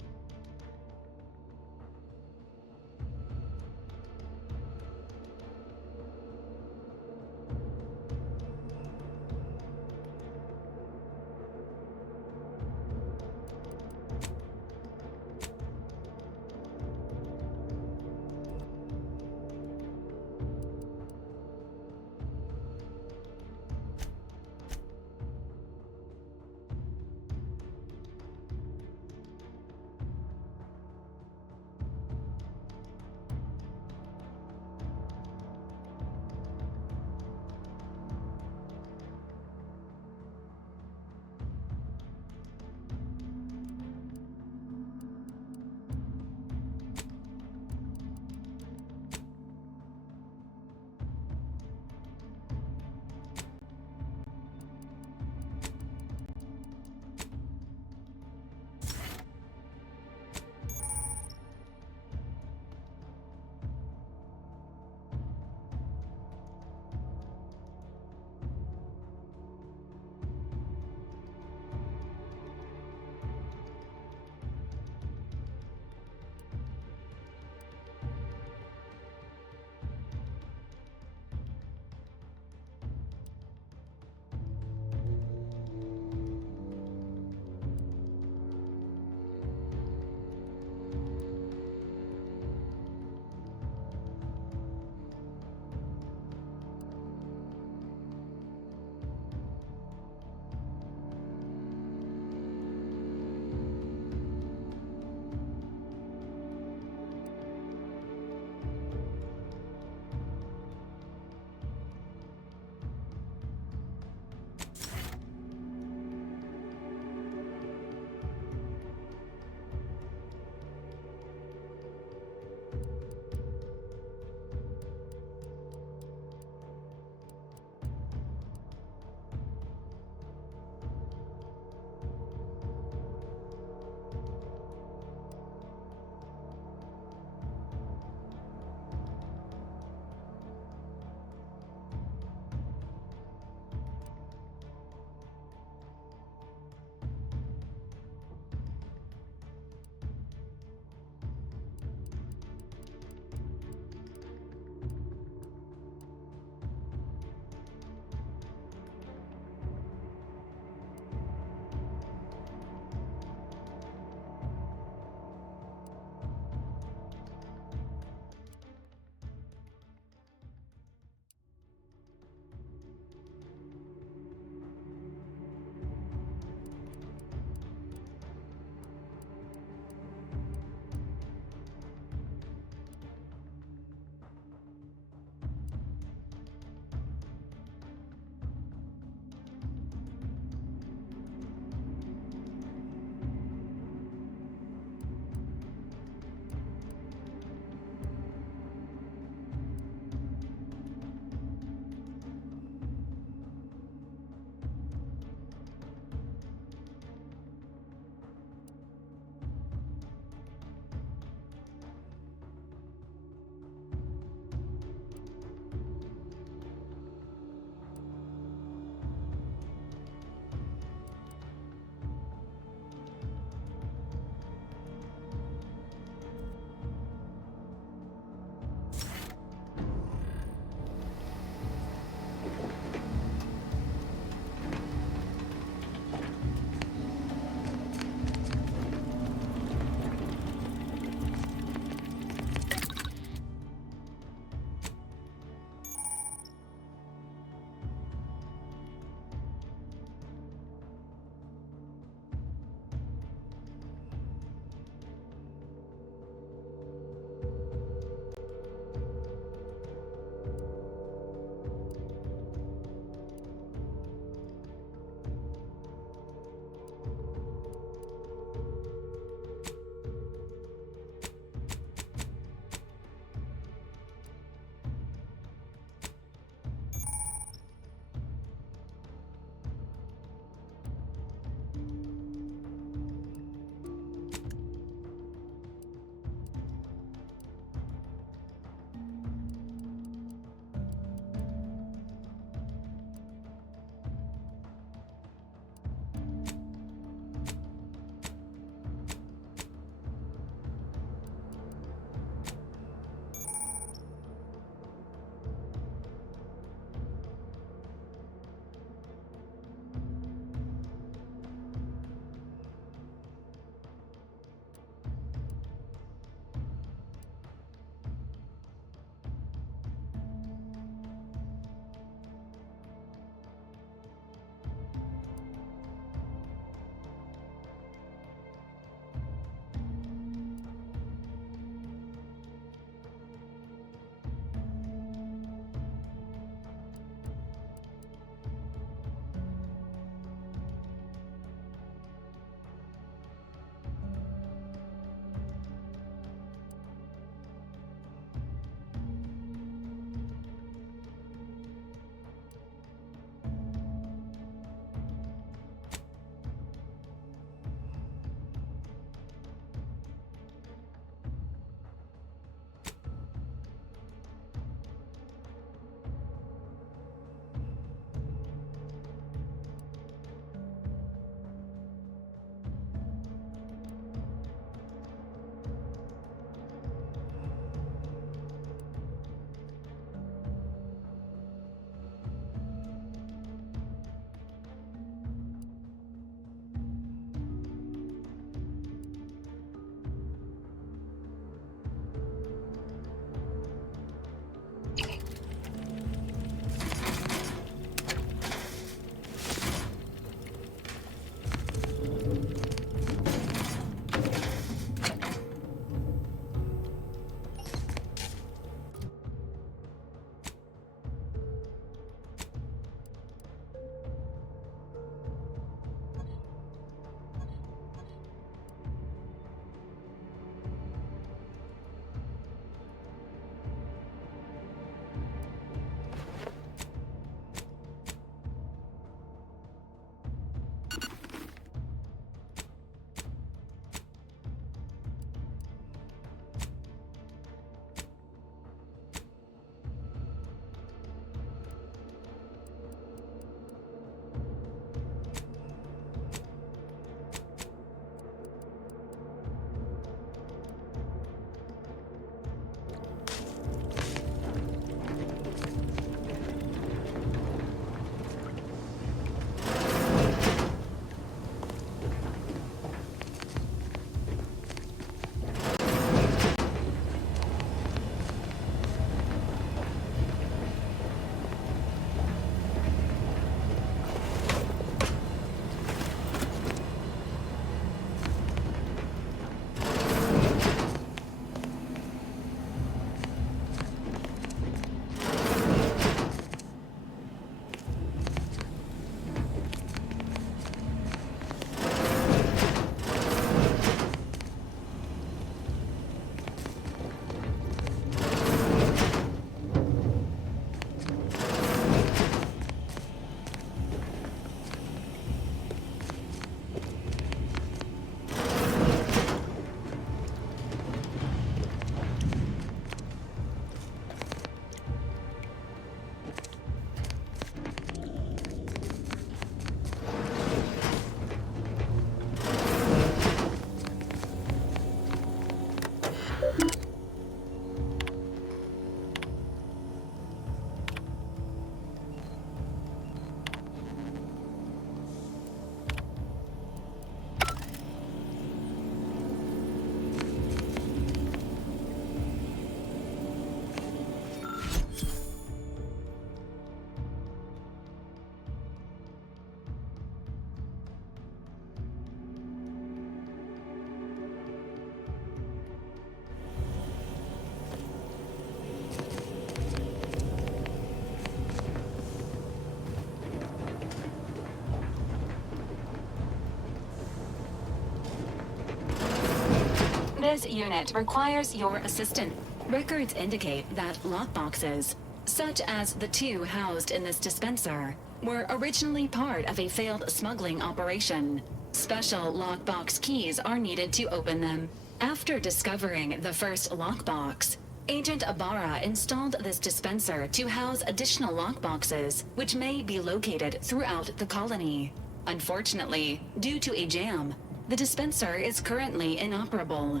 This unit requires your assistance. Records indicate that lockboxes, such as the two housed in this dispenser, were originally part of a failed smuggling operation. Special lockbox keys are needed to open them. After discovering the first lockbox, Agent Ibarra installed this dispenser to house additional lockboxes, which may be located throughout the colony. Unfortunately, due to a jam, the dispenser is currently inoperable.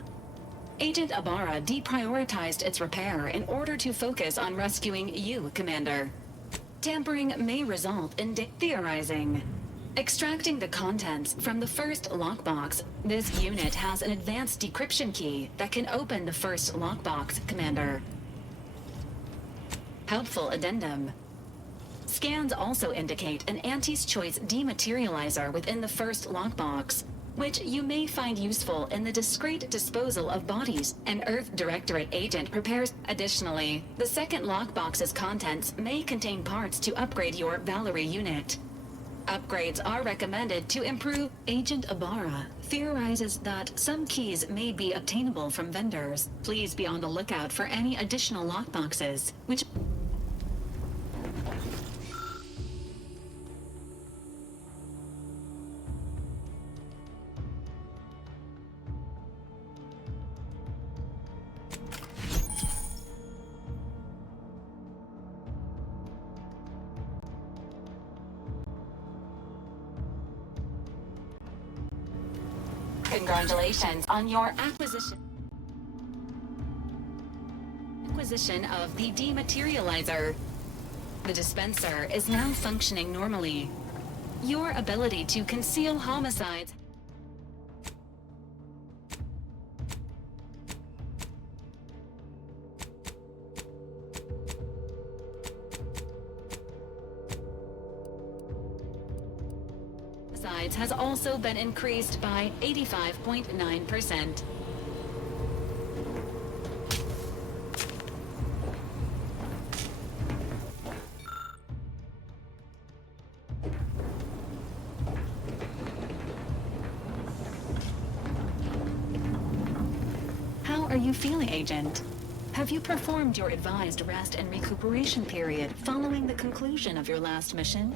Agent Ibarra deprioritized its repair in order to focus on rescuing you, Commander. Tampering may result in theorizing. Extracting the contents from the first lockbox, this unit has an advanced decryption key that can open the first lockbox, Commander. Helpful addendum. Scans also indicate an anti-choice dematerializer within the first lockbox, which you may find useful in the discreet disposal of bodies. An Earth Directorate agent prepares. Additionally, the second lockbox's contents may contain parts to upgrade your Valerie unit. Upgrades are recommended to improve. Agent Ibarra theorizes that some keys may be obtainable from vendors. Please be on the lookout for any additional lockboxes, which... Congratulations on your acquisition of the dematerializer. The dispenser is now functioning normally. Your ability to conceal homicides has also been increased by 85.9%. How are you feeling, Agent? Have you performed your advised rest and recuperation period following the conclusion of your last mission?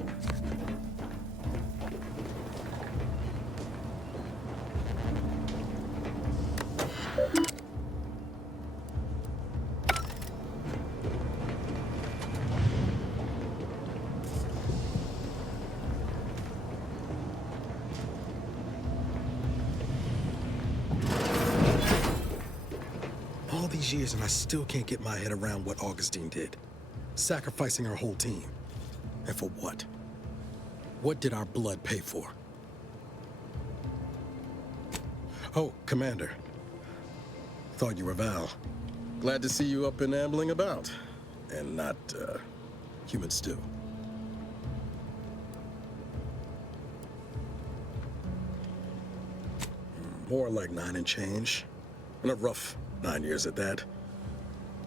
All these years and I still can't get my head around what Augustine did. Sacrificing her whole team. And for what? What did our blood pay for? Oh, Commander. Thought you were Val. Glad to see you up and ambling about. And not, human stew. More like 9 and change. And a rough 9 years at that.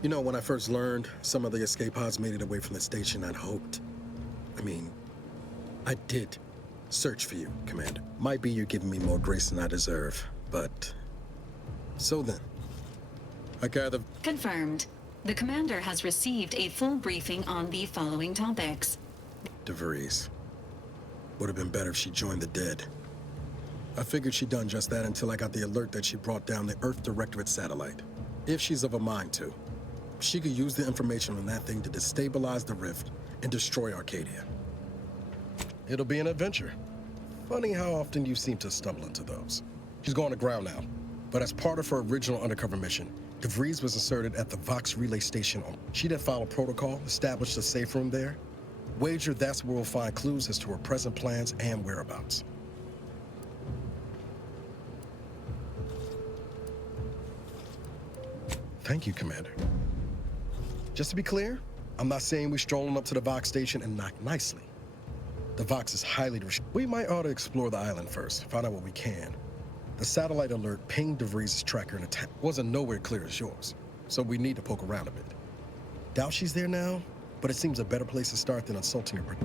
You know, when I first learned some of the escape pods made it away from the station, I'd hoped. I did search for you, Commander. Might be you're giving me more grace than I deserve, but... So then, I gather... Confirmed. The Commander has received a full briefing on the following topics. DeVries. Would have been better if she joined the dead. I figured she'd done just that until I got the alert that she brought down the Earth Directorate satellite. If she's of a mind to, she could use the information on that thing to destabilize the rift and destroy Arcadia. It'll be an adventure. Funny how often you seem to stumble into those. She's going to ground now, but as part of her original undercover mission, DeVries was inserted at the Vox relay station. She did follow protocol, established a safe room there. Wager that's where we'll find clues as to her present plans and whereabouts. Thank you, Commander. Just to be clear, I'm not saying we're strolling up to the Vox station and knock nicely. The Vox is highly restricted. We might ought to explore the island first, find out what we can. The satellite alert pinged DeVries' tracker in attack. Wasn't nowhere clear as yours, so we need to poke around a bit. Doubt she's there now, but it seems a better place to start than insulting her.